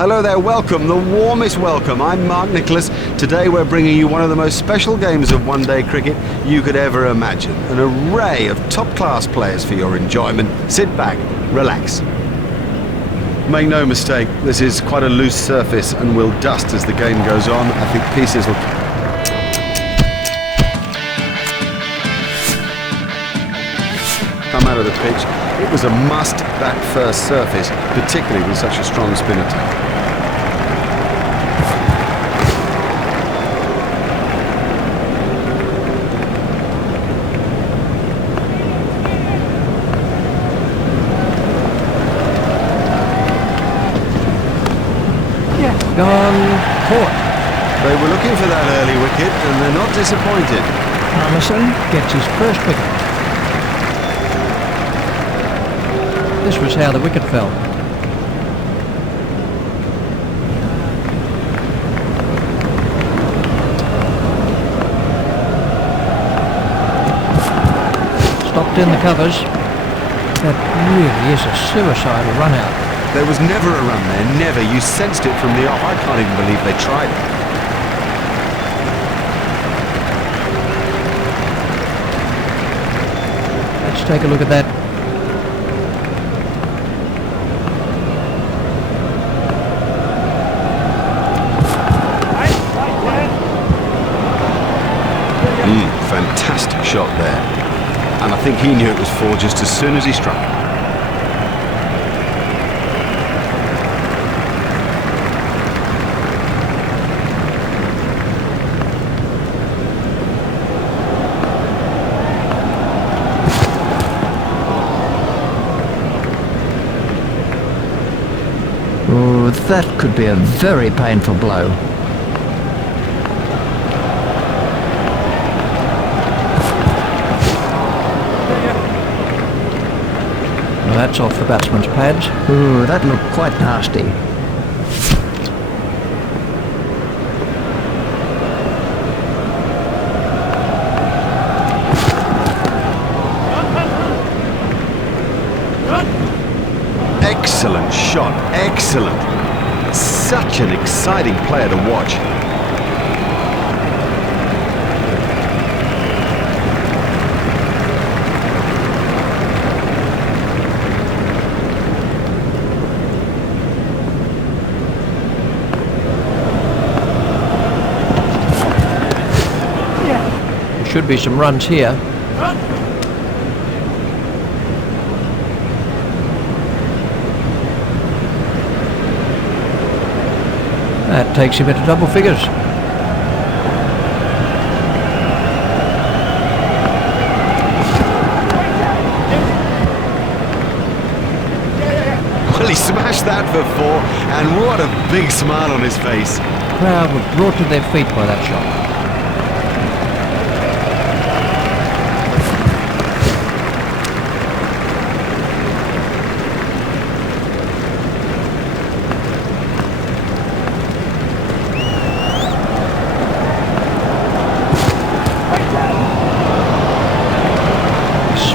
Hello there, welcome, the warmest welcome. I'm Mark Nicholas. Today we're bringing you one of the most special games of one-day cricket you could ever imagine. An array of top-class players for your enjoyment. Sit back, relax. Make no mistake, this is quite a loose surface and will dust as the game goes on. I think pieces will... come out of the pitch. It was a must, that first surface, particularly with such a strong spin attack. Gone, caught. They were looking for that early wicket and they're not disappointed. Emerson gets his first wicket. This was how the wicket fell. Stopped in the covers. That really is a suicidal run out. There was never a run there, never. You sensed it from the off. I can't even believe they tried it. Let's take a look at that. Fantastic shot there. And I think he knew it was four just as soon as he struck. Oh, that could be a very painful blow. Well, that's off the batsman's pads. Ooh, that looked quite nasty. Excellent shot, excellent. Such an exciting player to watch. There should be some runs here. That takes him into double figures. Well, he smashed that for four, and what a big smile on his face. The crowd were brought to their feet by that shot.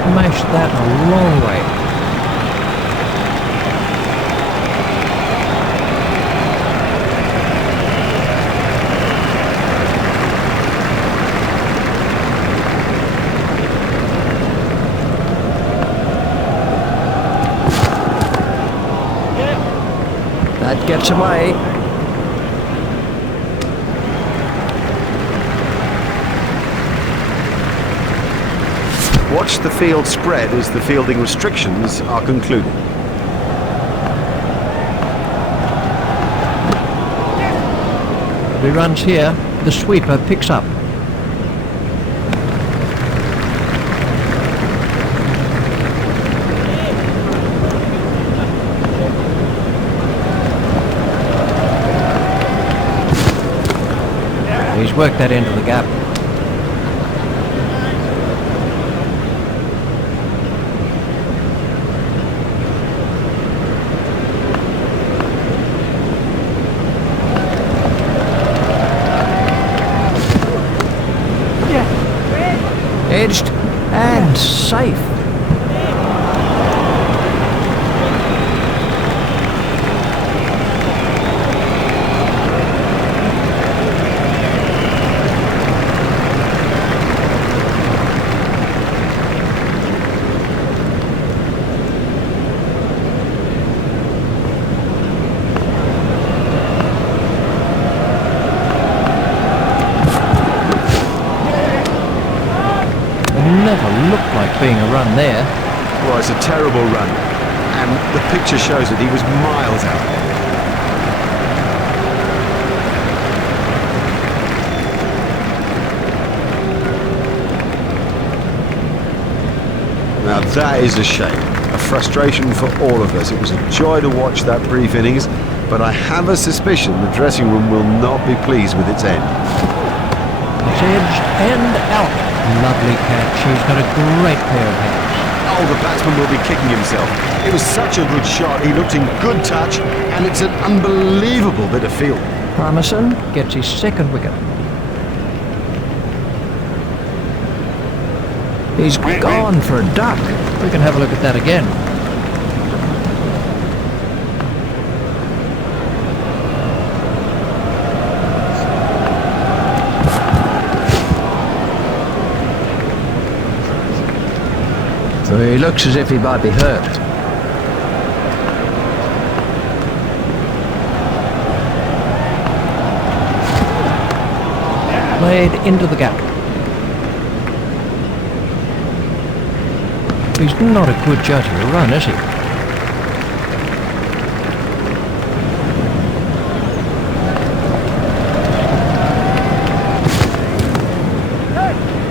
Smashed that a long way. That gets away. Watch the field spread as the fielding restrictions are concluded. If he runs here, the sweeper picks up. He's worked that into the gap. Edged and safe. never looked like being a run there. Well, it's a terrible run, and the picture shows that he was miles out. Now that is a shame, a frustration for all of us. It was a joy to watch that brief innings, but I have a suspicion the dressing room will not be pleased with its end. It's edged and out. Lovely catch. He's got a great pair of hands. Oh, the batsman will be kicking himself. It was such a good shot. He looked in good touch, and it's an unbelievable bit of field. Parmesan gets his second wicket. He's gone for a duck. We can have a look at that again. So he looks as if he might be hurt. Played into the gap. He's not a good judge of a run, is he?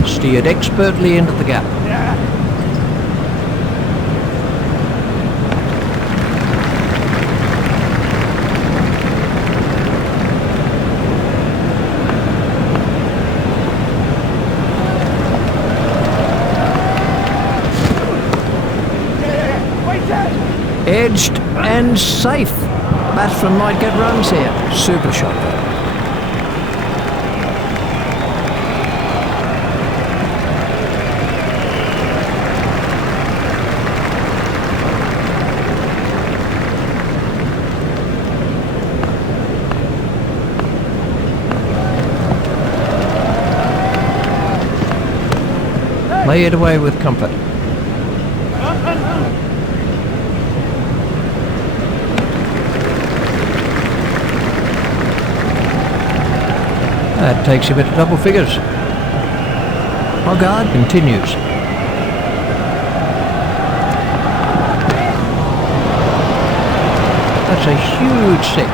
Steered expertly into the gap. Edged and safe. Batsman might get runs here. Super shot though. Play it away with comfort. That takes him into double figures. Hogarth continues. That's a huge six.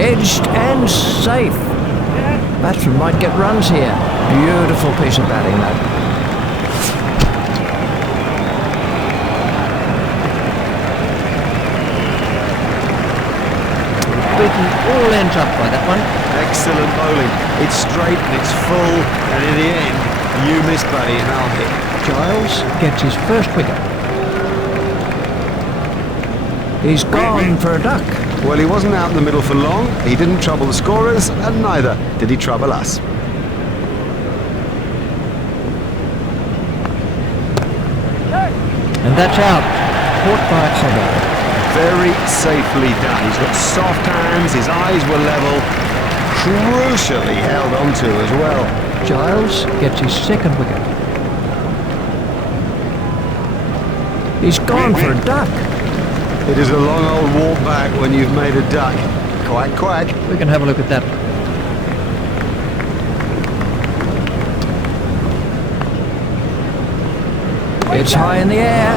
Edged and safe. Batsman might get runs here. Beautiful piece of batting, that. Beaten all ends up by that one. Excellent bowling. It's straight and it's full, and in the end, you missed, buddy, and I'll hit. Giles gets his first wicket. He's gone for a duck. Well, he wasn't out in the middle for long. He didn't trouble the scorers, and neither did he trouble us. And that's out. Caught by Hogarth. Very safely done. He's got soft hands, his eyes were level, crucially held onto as well. Giles gets his second wicket. He's gone for a duck. It is a long old walk back when you've made a duck. Quack, quack. We can have a look at that. It's high in the air.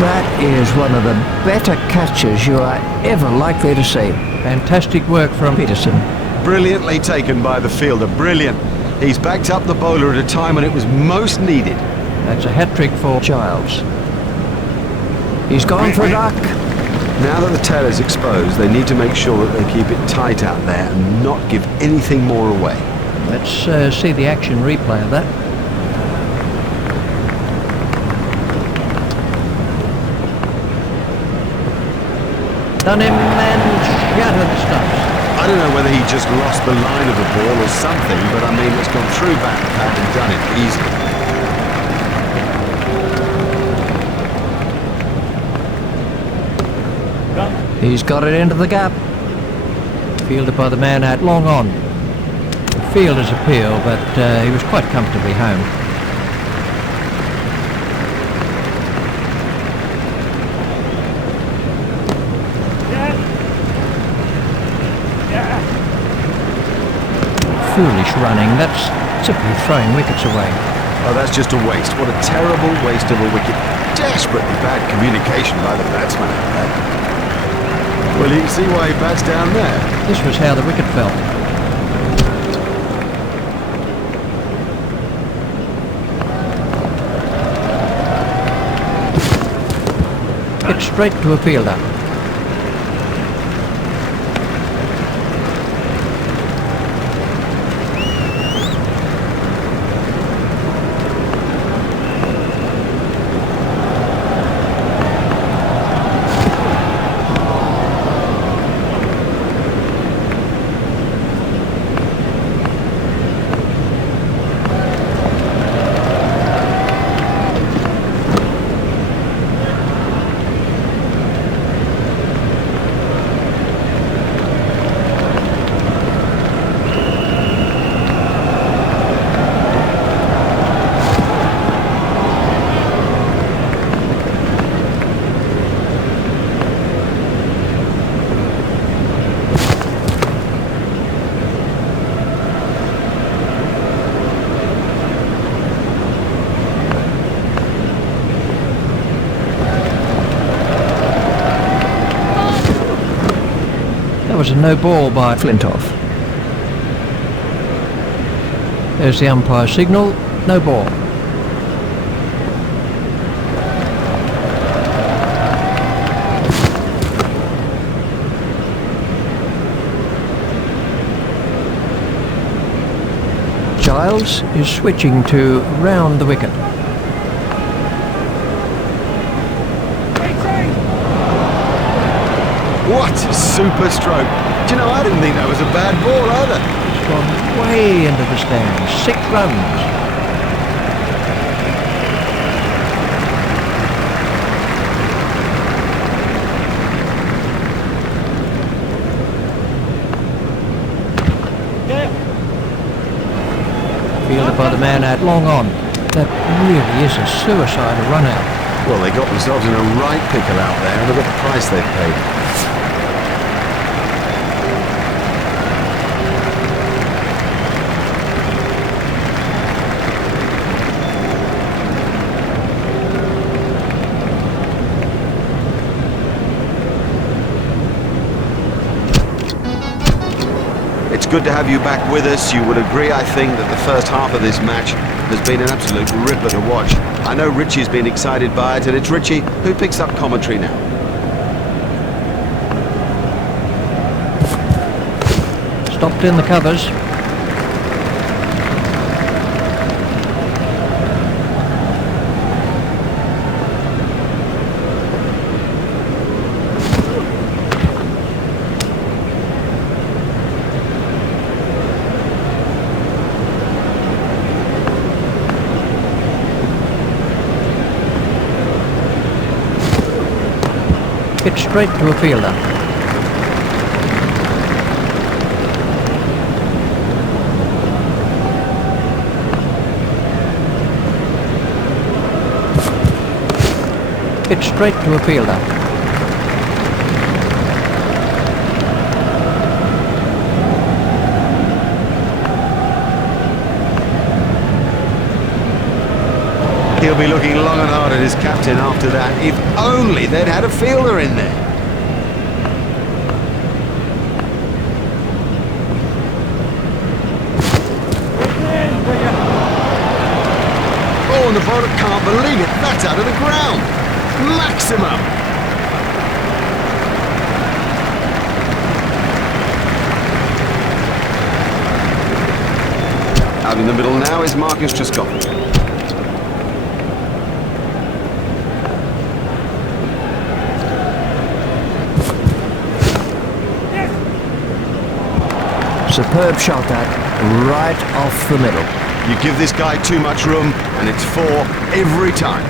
That is one of the better catches you are ever likely to see. Fantastic work from Peterson. Brilliantly taken by the fielder. Brilliant. He's backed up the bowler at a time when it was most needed. That's a hat-trick for Giles. He's gone for a duck. Now that the tail is exposed, they need to make sure that they keep it tight out there and not give anything more away. Let's see the action replay of that. Done him and shattered the stumps. I don't know whether he just lost the line of the ball or something, but I mean, it's gone through back and done it easily. He's got it into the gap. Fielded by the man at long on. fielder's appeal, but he was quite comfortably home. Foolish running, that's simply throwing wickets away. Oh, that's just a waste. What a terrible waste of a wicket. Desperately bad communication by the batsman. Well, you can see why he bats down there. This was how the wicket fell. Hit straight to a fielder. That was a no ball by Flintoff. There's the umpire signal, no ball. Giles is switching to round the wicket. What a super stroke. Do you know, I didn't think that was a bad ball either. It's gone way into the stands. 6 runs. Fielded by the man out long on. That really is a suicidal run out. Well, they got themselves in a right pickle out there, and look at the price they've paid. It's good to have you back with us. You would agree, I think, that the first half of this match has been an absolute ripper to watch. I know Richie's been excited by it, and it's Richie who picks up commentary now. Stopped in the covers. Hit straight to a fielder. Hit straight to a fielder. He'll be looking long and hard at his captain after that. If only they'd had a fielder in there. Oh, and the bowler can't believe it. That's out of the ground. Maximum. Out in the middle now is Marcus Trescott. Superb shot that, right off the middle. You give this guy too much room, and it's 4 every time.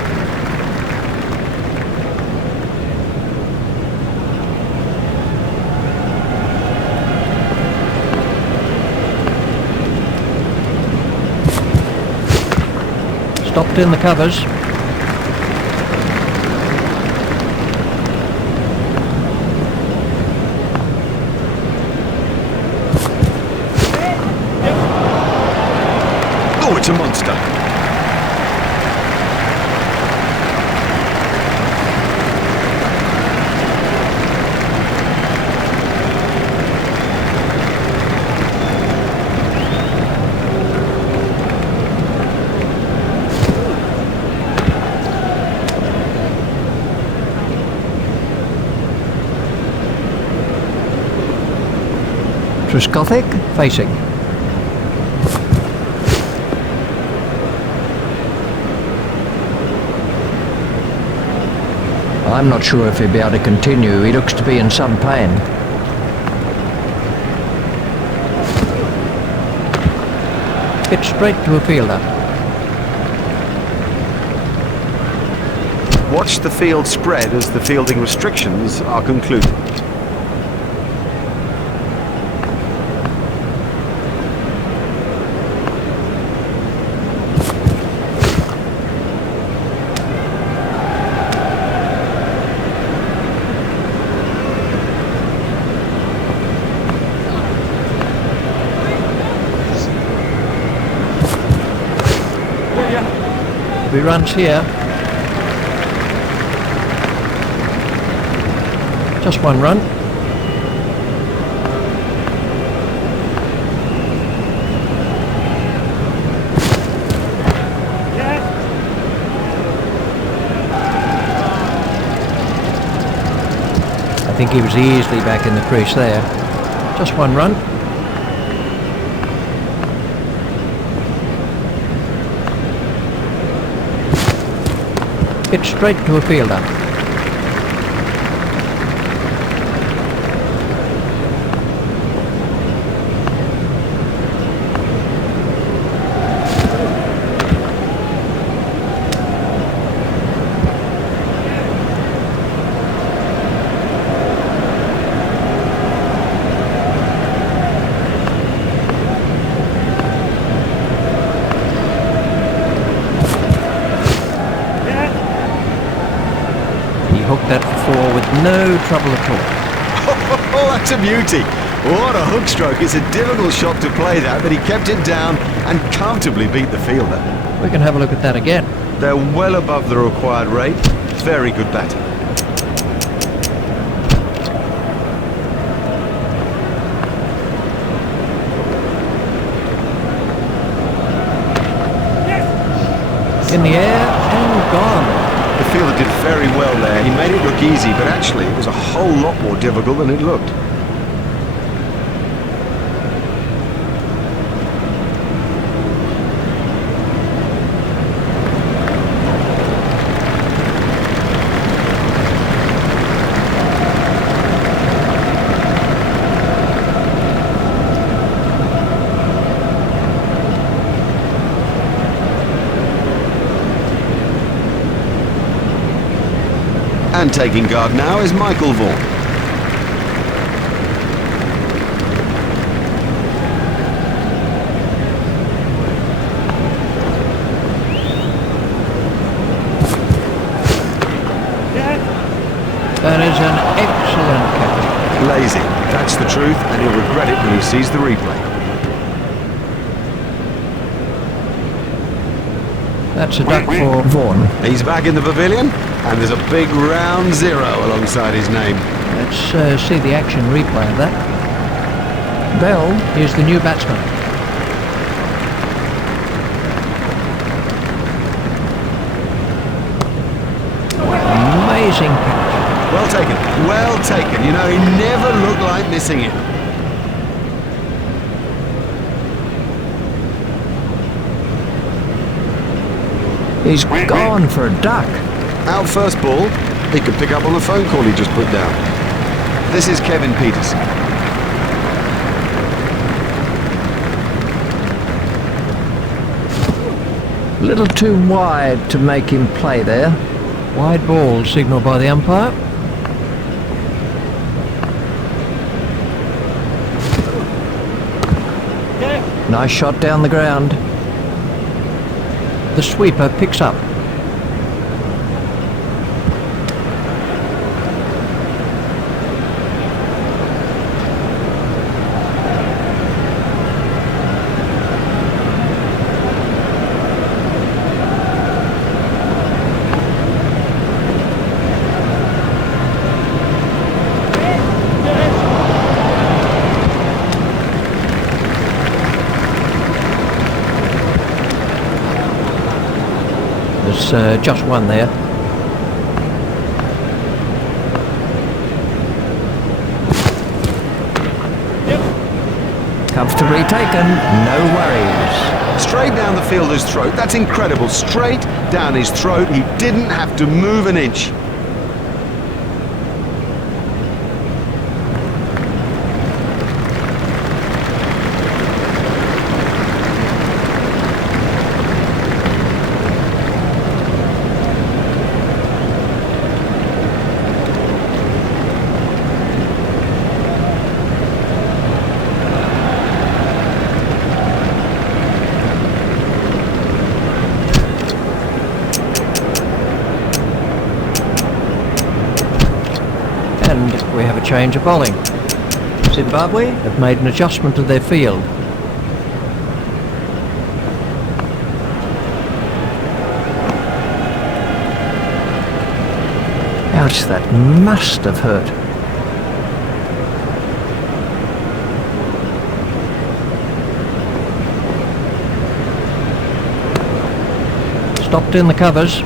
Stopped in the covers. Oh, it's a monster. Gothic facing. I'm not sure if he'll be able to continue. He looks to be in some pain. Hit straight to a fielder. Watch the field spread as the fielding restrictions are concluded. He runs here. Just one run. I think he was easily back in the crease there. Just one run. Hit straight to a fielder. Hooked that for four with no trouble at all. Oh, that's a beauty. What a hook stroke. It's a difficult shot to play that, but he kept it down and comfortably beat the fielder. We can have a look at that again. They're well above the required rate. Very good batting. In the air and gone. The fielder did very well there. He made it look easy, but actually it was a whole lot more difficult than it looked. And taking guard now is Michael Vaughan. That is an excellent catch. Lazy, that's the truth, and he'll regret it when he sees the replay. That's a duck for Vaughan. He's back in the pavilion, and there's a big round 0 alongside his name. Let's see the action replay of that. Bell is the new batsman. Amazing catch. Well taken, well taken. You know, he never looked like missing it. He's gone for a duck. Out first ball, he could pick up on the phone call he just put down. This is Kevin Peterson. A little too wide to make him play there. Wide ball signalled by the umpire. Nice shot down the ground. The sweeper picks up. There's just one there. Comfortably taken, no worries. Straight down the fielder's throat. That's incredible. Straight down his throat. He didn't have to move an inch. And we have a change of bowling. Zimbabwe have made an adjustment to their field. Ouch, that must have hurt. Stopped in the covers.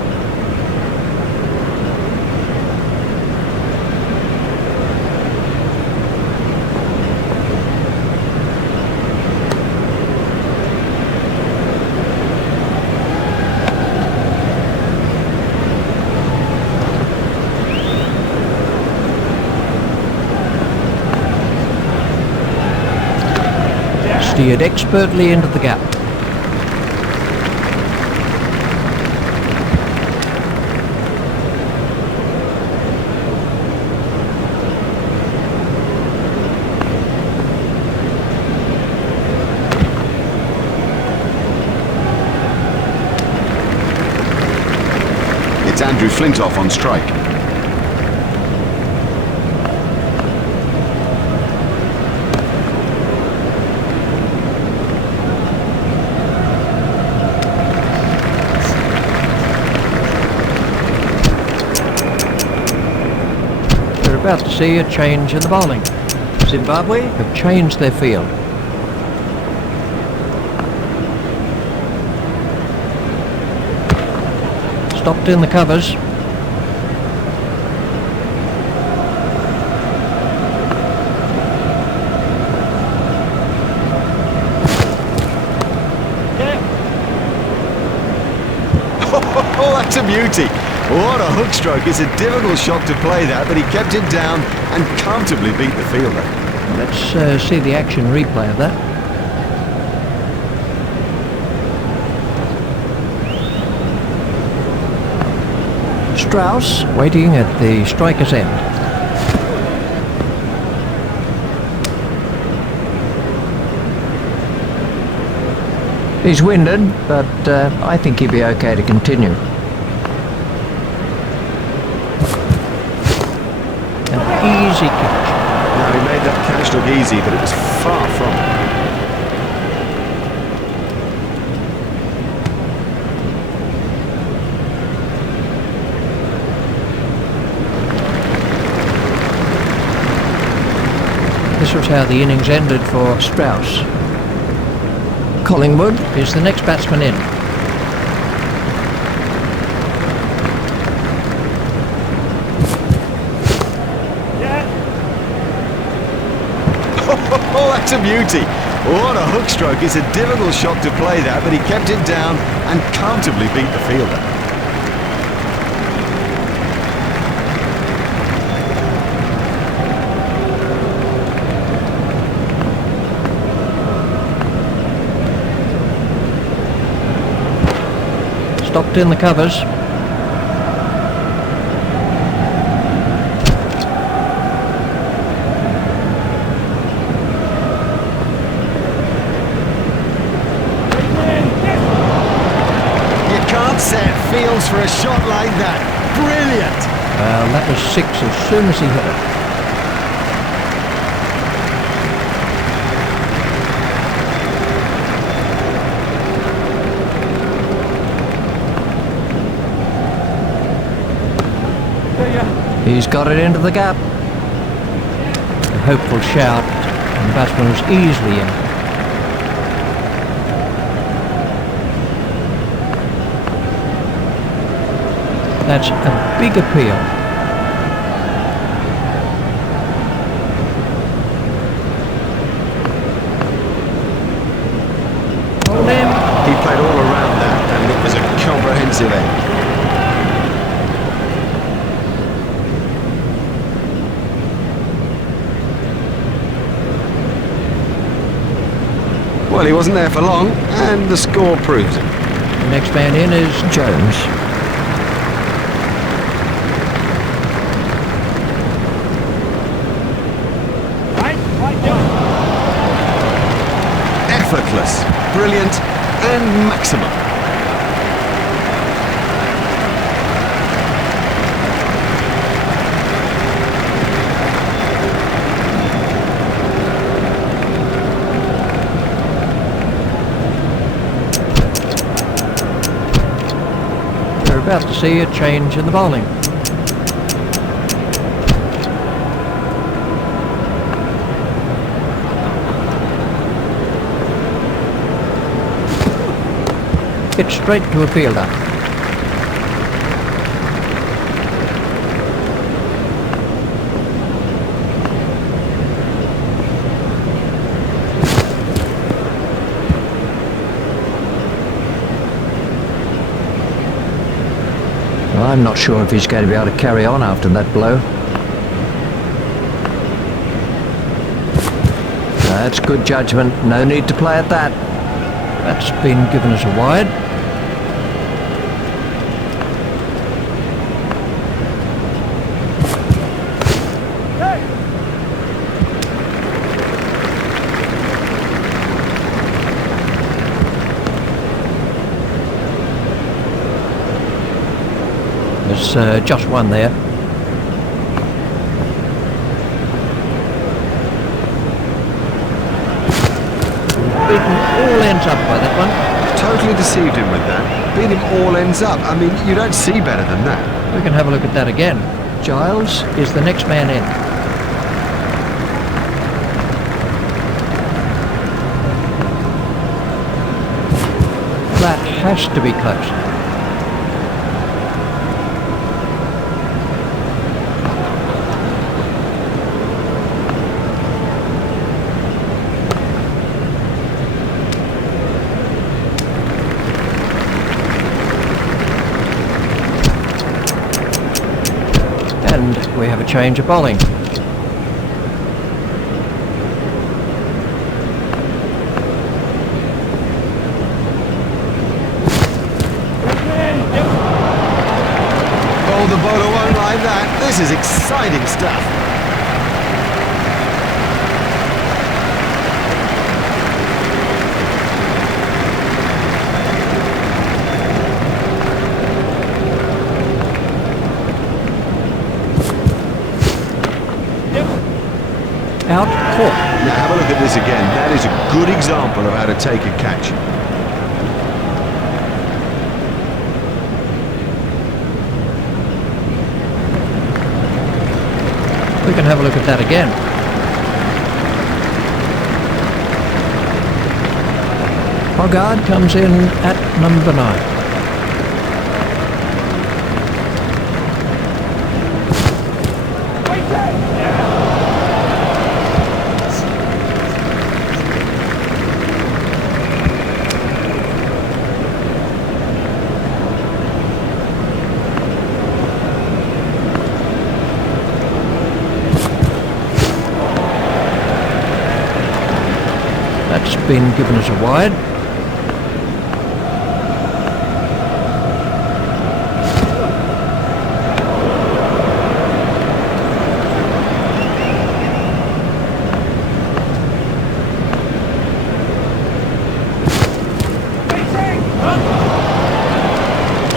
Steered expertly into the gap. It's Andrew Flintoff on strike. About to see a change in the bowling. Zimbabwe have changed their field. Stopped in the covers. Oh, that's a beauty. What a hook stroke. It's a difficult shot to play that, but he kept it down and comfortably beat the fielder. Let's see the action replay of that. Strauss waiting at the striker's end. He's winded, but I think he'll be okay to continue. An easy catch. Now, he made that catch look easy, but it was far from it. This was how the innings ended for Strauss. Collingwood is the next batsman in. Oh, that's a beauty. What a hook stroke. It's a difficult shot to play that, but he kept it down and comfortably beat the fielder. Stopped in the covers. falls for a shot like that. Brilliant! Well, that was 6 as soon as he hit it. He's got it into the gap. A hopeful shout, and the batsman was easily in. That's a big appeal. Hold him. He played all around that, and it was a comprehensive end. Well, he wasn't there for long, and the score proves it. The next man in is Jones. Effortless, brilliant, and maximum. We're about to see a change in the bowling. Hit straight to a fielder. Well, I'm not sure if he's going to be able to carry on after that blow. That's good judgment. No need to play at that. That's been given as a wide. There's just one there. Beaten all ends up by that one. Totally deceived him with that. Beat him all ends up. I mean, you don't see better than that. We can have a look at that again. Giles is the next man in. That has to be close. And we have a change of bowling. Oh, the bowler won't like that. This is exciting stuff. Out, caught. Now have a look at this again. That is a good example of how to take a catch. We can have a look at that again. Hogarth comes in at number 9. That's been given as a wide.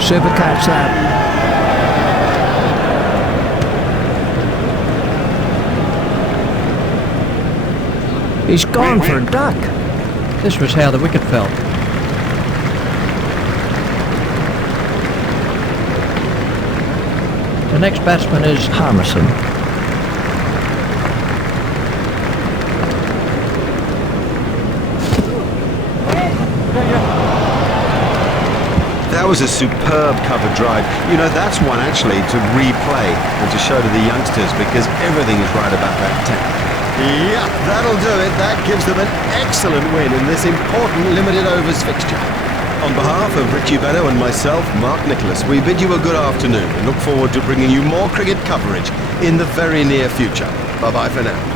Super catch that. He's gone for a duck. This was how the wicket fell. The next batsman is Harmison. That was a superb cover drive. You know, that's one actually to replay and to show to the youngsters, because everything is right about that technique. Yeah, that'll do it. That gives them an excellent win in this important limited overs fixture. On behalf of Richie Benno and myself, Mark Nicholas, we bid you a good afternoon and look forward to bringing you more cricket coverage in the very near future. Bye-bye for now.